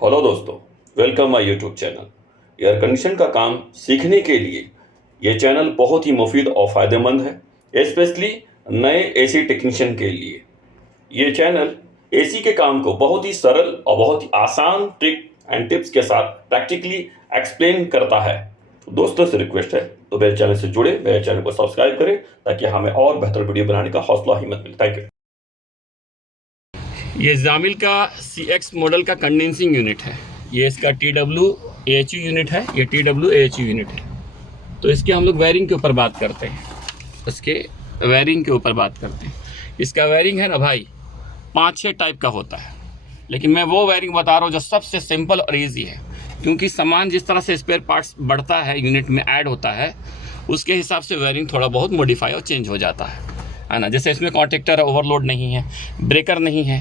Hello दोस्तों, welcome my YouTube channel. Air condition का काम सीखने के लिए ये चैनल बहुत ही मुफीद और फ़ायदेमंद है, स्पेशली नए एसी टेक्नीशियन के लिए। ये चैनल एसी के काम को बहुत ही सरल और बहुत ही आसान ट्रिक एंड टिप्स के साथ प्रैक्टिकली एक्सप्लेन करता है। तो दोस्तों से रिक्वेस्ट है तो मेरे चैनल से जुड़े, मेरे चैनल को सब्सक्राइब करें ताकि हमें और बेहतर वीडियो बनाने का हौसला हिम्मत मिले। Thank you. ये जामिल का CX मॉडल का कंडेंसिंग यूनिट है। ये इसका TW AHU यूनिट है, ये TW AHU यूनिट है। तो इसके हम लोग वायरिंग के ऊपर बात करते हैं। इसका वायरिंग है ना भाई, 5-6 टाइप का होता है, लेकिन मैं वो वायरिंग बता रहा हूँ जो सबसे सिंपल और ईजी है, क्योंकि सामान जिस तरह से स्पेयर पार्ट्स बढ़ता है, यूनिट में ऐड होता है, उसके हिसाब से वायरिंग थोड़ा बहुत मॉडिफाई और चेंज हो जाता है ना। जैसे इसमें कॉन्टेक्टर ओवरलोड नहीं है, ब्रेकर नहीं है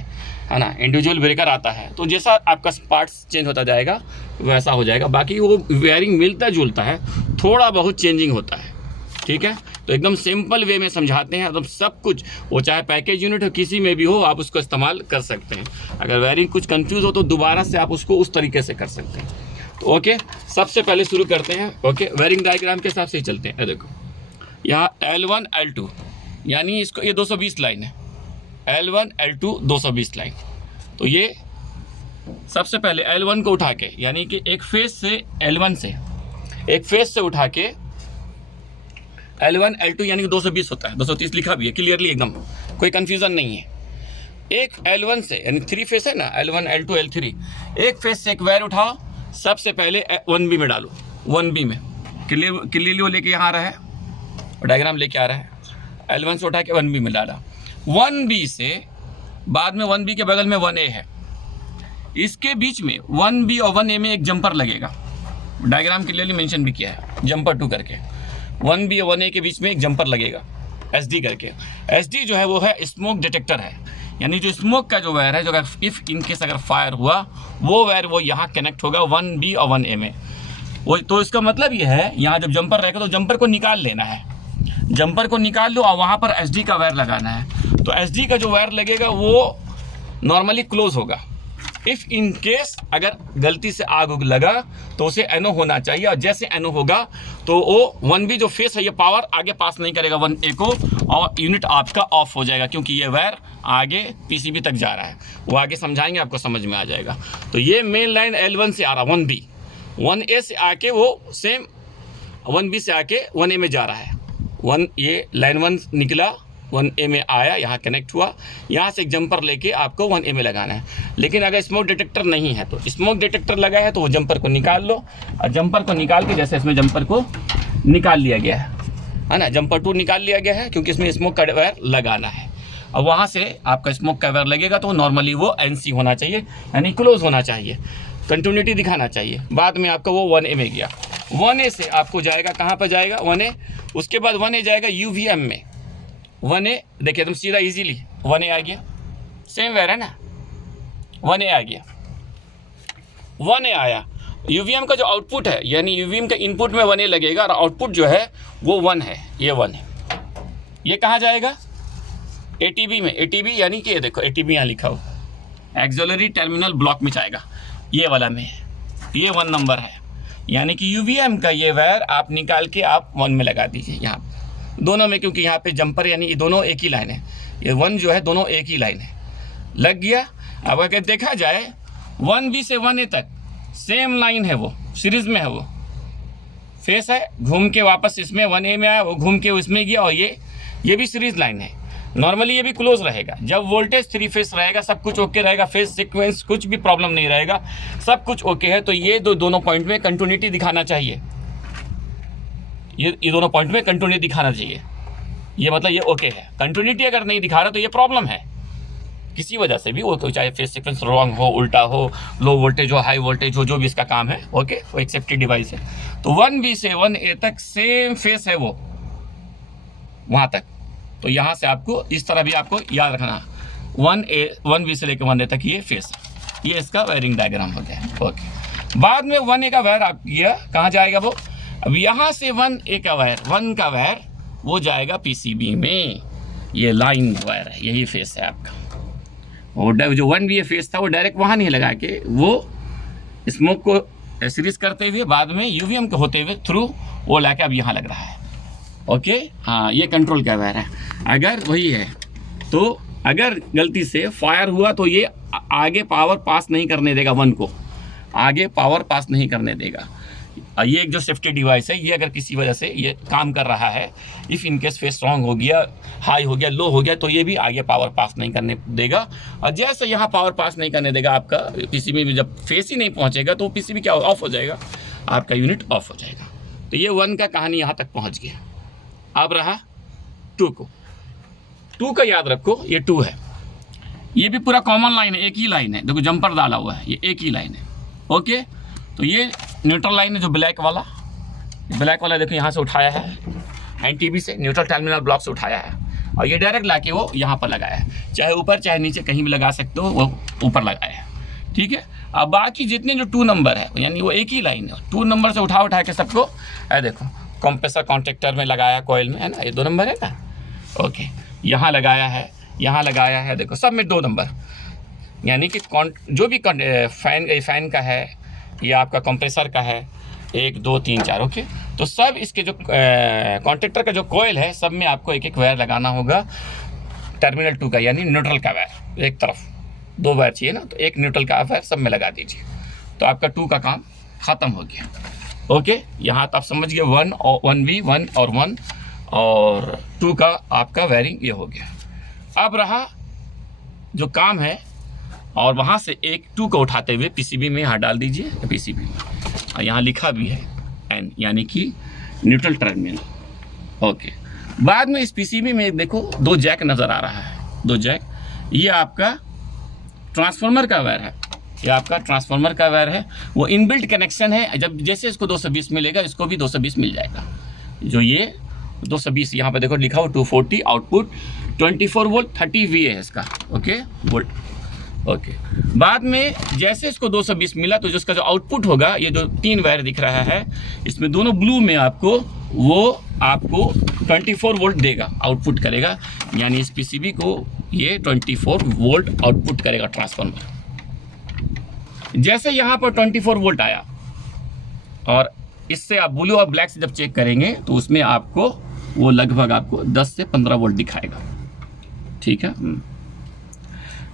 ना, इंडिविजुअल ब्रेकर आता है। तो जैसा आपका पार्ट्स चेंज होता जाएगा वैसा हो जाएगा। बाकी वो वायरिंग मिलता जुलता है, थोड़ा बहुत चेंजिंग होता है, ठीक है। तो एकदम सिंपल वे में समझाते हैं। एकदम सब कुछ, वो चाहे पैकेज यूनिट हो, किसी में भी हो, आप उसको इस्तेमाल कर सकते हैं। अगर वायरिंग कुछ कंफ्यूज हो तो दोबारा से आप उसको उस तरीके से कर सकते हैं। तो ओके, सबसे पहले शुरू करते हैं। ओके, वायरिंग डायग्राम के हिसाब से ही चलते हैं। देखो यहाँ L1 L2 यानी इसको, ये 220 लाइन है, L1 L2 220 लाइन। तो ये सबसे पहले L1 को उठा के, यानी कि एक फेस से L1 से, एक फेस से उठा के L1 L2 यानी कि 220 होता है, 230 लिखा भी है क्लियरली, एकदम कोई कंफ्यूजन नहीं है। एक L1 से, यानी 3 फेस है ना, L1 L2 L3, एक फेस से एक वायर उठाओ, सबसे पहले 1B में डालो। 1B में क्लियरली वो लेके यहाँ आ रहा है, डायग्राम लेके आ रहा है। L1 से उठा के 1B में डाला। 1B से बाद में 1B के बगल में 1A है, इसके बीच में 1B और 1A में एक जंपर लगेगा। डायग्राम क्लियरली मेंशन भी किया है, जंपर 2 करके। 1B और 1A के बीच में एक जंपर लगेगा, SD करके। SD जो है वो है स्मोक डिटेक्टर है, यानी जो स्मोक का जो वायर है, जो अगर इफ़ इनकेस अगर फायर हुआ, वो वायर वो यहाँ कनेक्ट होगा 1B और 1A में। वो तो इसका मतलब ये है, यहाँ जब जंपर रहेगा तो जंपर को निकाल लेना है, जंपर को निकाल लो और वहाँ पर SD का वायर लगाना है। तो SD का जो वायर लगेगा वो नॉर्मली क्लोज होगा। इफ़ इन केस अगर गलती से आग उग लगा तो उसे NO होना चाहिए, और जैसे NO होगा तो वो 1B जो फेस है ये पावर आगे पास नहीं करेगा 1A को, और यूनिट आपका ऑफ हो जाएगा, क्योंकि ये वायर आगे PCB तक जा रहा है। वो आगे समझाएंगे, आपको समझ में आ जाएगा। तो ये मेन लाइन L1 से आ रहा 1B, 1A से आके वो सेम 1B से आके 1A में जा रहा है। ये लाइन 1 निकला, 1A में आया, यहाँ कनेक्ट हुआ, यहाँ से एक जंपर लेके आपको 1A में लगाना है। लेकिन अगर स्मोक डिटेक्टर नहीं है, तो स्मोक डिटेक्टर लगा है तो वो जंपर को निकाल लो, और जंपर को निकाल के, जैसे इसमें जंपर को निकाल लिया गया है ना, जंपर 2 निकाल लिया गया है, क्योंकि इसमें स्मोक का वायर लगाना है। और वहाँ से आपका स्मोक का वायर लगेगा तो नॉर्मली वो NC होना चाहिए, यानी क्लोज होना चाहिए, कंटिन्यूटी दिखाना चाहिए। बाद में आपका वो 1A में गया, 1A से आपको जाएगा, कहाँ पर जाएगा 1A, उसके बाद 1A जाएगा UVM में। 1A देखिए एकदम सीधा इजीली 1A आ गया, सेम वायर है ना, 1A आ गया, 1A आया। UVM का जो आउटपुट है, यानी UVM का इनपुट में 1A लगेगा, और आउटपुट जो है वो 1 है, ये 1 है। ये कहाँ जाएगा ATB में, ATB यानी कि ये देखो ATB यहाँ लिखा हो, एक्सिलरी टर्मिनल ब्लॉक में जाएगा, ये वाला में, ये 1 नंबर है। यानी कि UVM का ये वायर आप निकाल के आप 1 में लगा दीजिए, यहाँ दोनों में, क्योंकि यहाँ पे जंपर यानी ये दोनों एक ही लाइन है, ये 1 जो है दोनों एक ही लाइन है, लग गया। अब अगर देखा जाए 1B से 1A तक सेम लाइन है, वो सीरीज में है, वो फेस है, घूम के वापस इसमें 1A में आया, वो घूम के उसमें गया, और ये भी सीरीज लाइन है। नॉर्मली ये भी क्लोज रहेगा। जब वोल्टेज 3 फेस रहेगा, सब कुछ ओके रहेगा, फेस सीक्वेंस कुछ भी प्रॉब्लम नहीं रहेगा, सब कुछ ओके है, तो ये दोनों पॉइंट में कंटिन्यूटी दिखाना चाहिए, ये दोनों पॉइंट में कंटिन्यूटी दिखाना चाहिए। ये मतलब ये ओके है। कंटिन्यूटी अगर नहीं दिखा रहा तो ये प्रॉब्लम है, किसी वजह से भी, वो तो चाहे फेस सीक्वेंस रॉन्ग हो, उल्टा हो, लो वोल्टेज हो, हाई वोल्टेज हो, जो भी इसका काम है, ओके, वो एक सेफ्टी डिवाइस है। तो 1B से 1A तक सेम फेस है वो, वहाँ तक। तो यहाँ से आपको इस तरह भी आपको याद रखना, 1B से लेकर 1A तक ये फेस है। ये इसका वायरिंग डायग्राम हो गया, ओके। बाद में 1A का वायर आप ये कहाँ जाएगा वो, अब यहाँ से 1A का वायर, 1 का वायर वो जाएगा PCB में, ये लाइन वायर है, यही फेस है आपका। और जो 1B फेस था वो डायरेक्ट वहाँ नहीं लगा के, वो स्मोक को सीरीज करते हुए बाद में यूवीएम के होते हुए थ्रू वो लाके अब यहाँ लग रहा है। ओके, हाँ, ये कंट्रोल का वायर है। अगर वही है तो अगर गलती से फायर हुआ तो ये आगे पावर पास नहीं करने देगा, वन को आगे पावर पास नहीं करने देगा। ये एक जो सेफ्टी डिवाइस है, ये अगर किसी वजह से ये काम कर रहा है, इफ़ इनकेस फेस स्ट्रॉन्ग हो गया, हाई हो गया, लो हो गया, तो ये भी आगे पावर पास नहीं करने देगा। और जैसे यहाँ पावर पास नहीं करने देगा आपका पीसीबी में, जब फेस ही नहीं पहुँचेगा तो पीसीबी क्या ऑफ हो जाएगा, आपका यूनिट ऑफ हो जाएगा। तो ये 1 का कहानी यहाँ तक पहुँच गया। अब रहा 2 को। 2 का याद रखो, ये 2 है, ये भी पूरा कॉमन लाइन है, एक ही लाइन है। देखो जंपर डाला हुआ है, ये एक ही लाइन है। ओके, तो ये न्यूट्रल लाइन है जो ब्लैक वाला देखो यहाँ से उठाया है, एनटीबी से न्यूट्रल टर्मिनल ब्लॉक से उठाया है, और ये डायरेक्ट लाके वो यहाँ पर लगाया है। चाहे ऊपर चाहे नीचे कहीं भी लगा सकते हो, वो ऊपर लगाया है। ठीक है, अब बाकी जितने जो 2 नंबर है, यानी वो एक ही लाइन है, 2 नंबर से उठा के सबको देखो कंप्रेसर कॉन्ट्रैक्टर में लगाया, कॉइल में है ना, ये 2 नंबर है ना। ओके, यहाँ लगाया है, देखो सब में 2 नंबर, यानी कि जो भी फैन का है या आपका कंप्रेसर का है, 1 2 3 4। ओके, तो सब इसके जो कॉन्ट्रैक्टर का जो कॉइल है, सब में आपको एक वायर लगाना होगा टर्मिनल 2 का, यानी न्यूट्रल का वायर। एक तरफ 2 वायर चाहिए ना, तो एक न्यूट्रल का वायर सब में लगा दीजिए, तो आपका 2 का काम ख़त्म हो गया। ओके, यहाँ तो आप समझ गए 1 और 1V 1 और 1 और 2 का आपका वायरिंग ये हो गया। अब रहा जो काम है, और वहाँ से एक 2 को उठाते हुए पीसीबी में यहाँ डाल दीजिए, पीसीबी में, और यहाँ लिखा भी है N, यानी कि न्यूट्रल टर्मिनल। ओके, बाद में इस पीसीबी में देखो 2 जैक नज़र आ रहा है, 2 जैक, ये आपका ट्रांसफार्मर का वायर है, ये आपका ट्रांसफार्मर का वायर है, वो इनबिल्ट कनेक्शन है। जब जैसे इसको 220 मिलेगा, इसको भी 220 मिल जाएगा। जो ये 220 यहाँ पे देखो लिखा हो 240, आउटपुट 24 वोल्ट 30 VA है इसका। Okay, volt. ओके, बाद में जैसे इसको 220 मिला तो जिसका जो आउटपुट होगा, ये जो 3 वायर दिख रहा है, इसमें दोनों ब्लू में आपको 24 वोल्ट देगा, आउटपुट करेगा, यानी इस पीसीबी को ये 24 वोल्ट आउटपुट करेगा ट्रांसफार्मर। जैसे यहाँ पर 24 वोल्ट आया, और इससे आप ब्लू और ब्लैक से जब चेक करेंगे तो उसमें आपको वो लगभग आपको 10 से 15 वोल्ट दिखाएगा। ठीक है,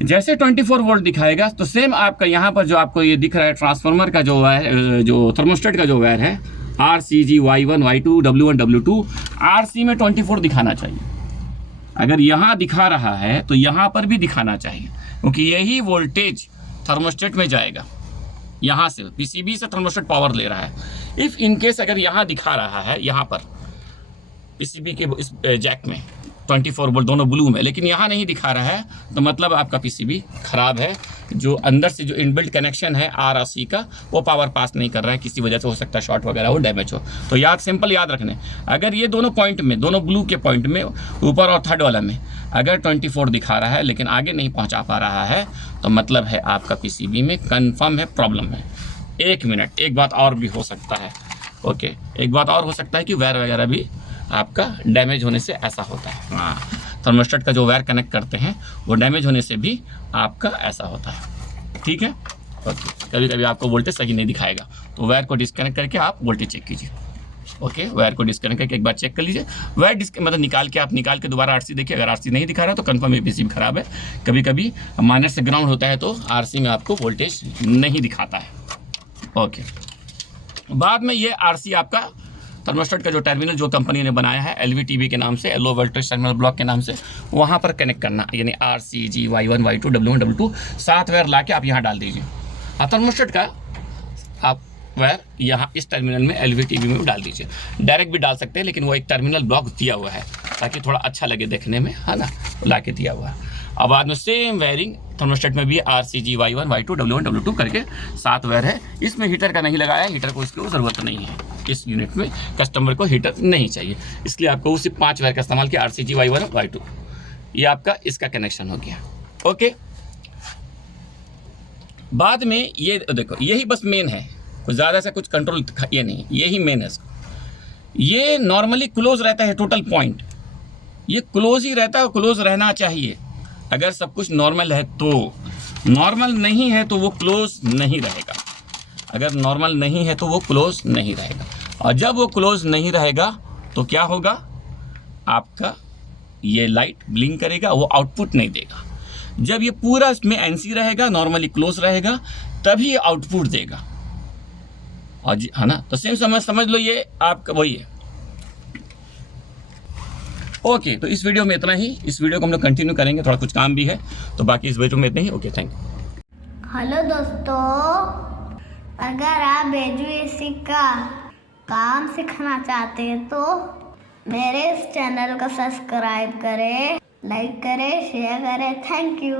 जैसे 24 वोल्ट दिखाएगा तो सेम आपका यहाँ पर जो आपको ये दिख रहा है ट्रांसफार्मर का जो वायर, जो थर्मोस्टेट का जो वायर है, RCG Y1 Y2 W1 W2, RC में 24 दिखाना चाहिए। अगर यहाँ दिखा रहा है तो यहाँ पर भी दिखाना चाहिए, क्योंकि यही वोल्टेज थर्मोस्टेट में जाएगा। यहाँ से पीसीबी से थर्मोस्टेट पावर ले रहा है। इफ़ इनकेस अगर यहाँ दिखा रहा है, यहाँ पर पीसीबी के इस जैक में 24 वोल्ट दोनों ब्लू में, लेकिन यहाँ नहीं दिखा रहा है, तो मतलब आपका पीसीबी ख़राब है। जो अंदर से जो इनबिल्ट कनेक्शन है RC का, वो पावर पास नहीं कर रहा है, किसी वजह से हो सकता है शॉर्ट वगैरह हो, डैमेज हो। तो सिंपल याद रखने, अगर ये दोनों पॉइंट में, दोनों ब्लू के पॉइंट में, ऊपर और थर्ड वाला में अगर 24 दिखा रहा है लेकिन आगे नहीं पहुँचा पा रहा है, तो मतलब है आपका पीसीबी में कन्फर्म है प्रॉब्लम है। 1 मिनट, एक बात और भी हो सकता है। ओके, एक बात और हो सकता है कि वायर वगैरह भी आपका डैमेज होने से ऐसा होता है। हाँ, थर्मोस्टेट का जो वायर कनेक्ट करते हैं वो डैमेज होने से भी आपका ऐसा होता है। ठीक है, ओके, कभी कभी आपको वोल्टेज सही नहीं दिखाएगा, तो वायर को डिस्कनेक्ट करके आप वोल्टेज चेक कीजिए। ओके, वायर को डिस्कनेक्ट करके एक बार चेक कर लीजिए, वायर मतलब निकाल के दोबारा RC देखिए। अगर RC नहीं दिखा रहा तो कन्फर्म ये पीसीबी खराब है। कभी कभी माइनस से ग्राउंड होता है तो RC में आपको वोल्टेज नहीं दिखाता है। ओके, बाद में ये RC आपका थर्मोस्टेट का जो टर्मिनल जो कंपनी ने बनाया है LVTB के नाम से, लो वोल्टेज टर्मिनल ब्लॉक के नाम से, वहाँ पर कनेक्ट करना, यानी RCG Y1 Y2 W1 W2 7 wire ला के आप यहाँ डाल दीजिए। और थर्मोस्टेट का आप वायर यहाँ इस टर्मिनल में LVTB में डाल दीजिए। डायरेक्ट भी डाल सकते हैं, लेकिन वो एक टर्मिनल ब्लॉक दिया हुआ है ताकि थोड़ा अच्छा लगे देखने में, है ना, ला के दिया हुआ है। अब बाद में सेम वायरिंग थर्मोस्टेट में भी RCG Y1 Y2 W1 W2 करके 7 वायर है। इसमें हीटर का नहीं लगाया, हीटर को इसकी ज़रूरत नहीं है। इस यूनिट में कस्टमर को हीटर नहीं चाहिए, इसलिए आपको सिर्फ 5 वायर का इस्तेमाल किया, RCG Y1 Y2। ये आपका इसका कनेक्शन हो गया। ओके, बाद में ये देखो, यही बस मेन है, कुछ ज़्यादा से कुछ कंट्रोल ये नहीं, यही मेन है इसको। ये नॉर्मली क्लोज रहता है, टोटल पॉइंट ये क्लोज ही रहता है, क्लोज रहना चाहिए। अगर सब कुछ नॉर्मल है तो, नॉर्मल नहीं है तो वो क्लोज नहीं रहेगा। अगर नॉर्मल नहीं है तो वो क्लोज नहीं रहेगा, और जब वो क्लोज नहीं रहेगा तो क्या होगा, आपका ये लाइट ब्लिंक करेगा, वो आउटपुट नहीं देगा। जब ये पूरा इसमें एनसी रहेगा, नॉर्मली क्लोज रहेगा, तभी ये आउटपुट देगा। और जी है ना, तो सेम समझ लो, ये आपका वही है। ओके, तो इस वीडियो में इतना ही। इस वीडियो को हम लोग कंटिन्यू करेंगे, थोड़ा कुछ काम भी है, तो बाकी इस वीडियो में इतना ही। Okay, thank you. हेलो दोस्तों, अगर आप एजुएसी का काम सीखना चाहते हैं तो मेरे इस चैनल को सब्सक्राइब करें, लाइक करें, शेयर करें। Thank you.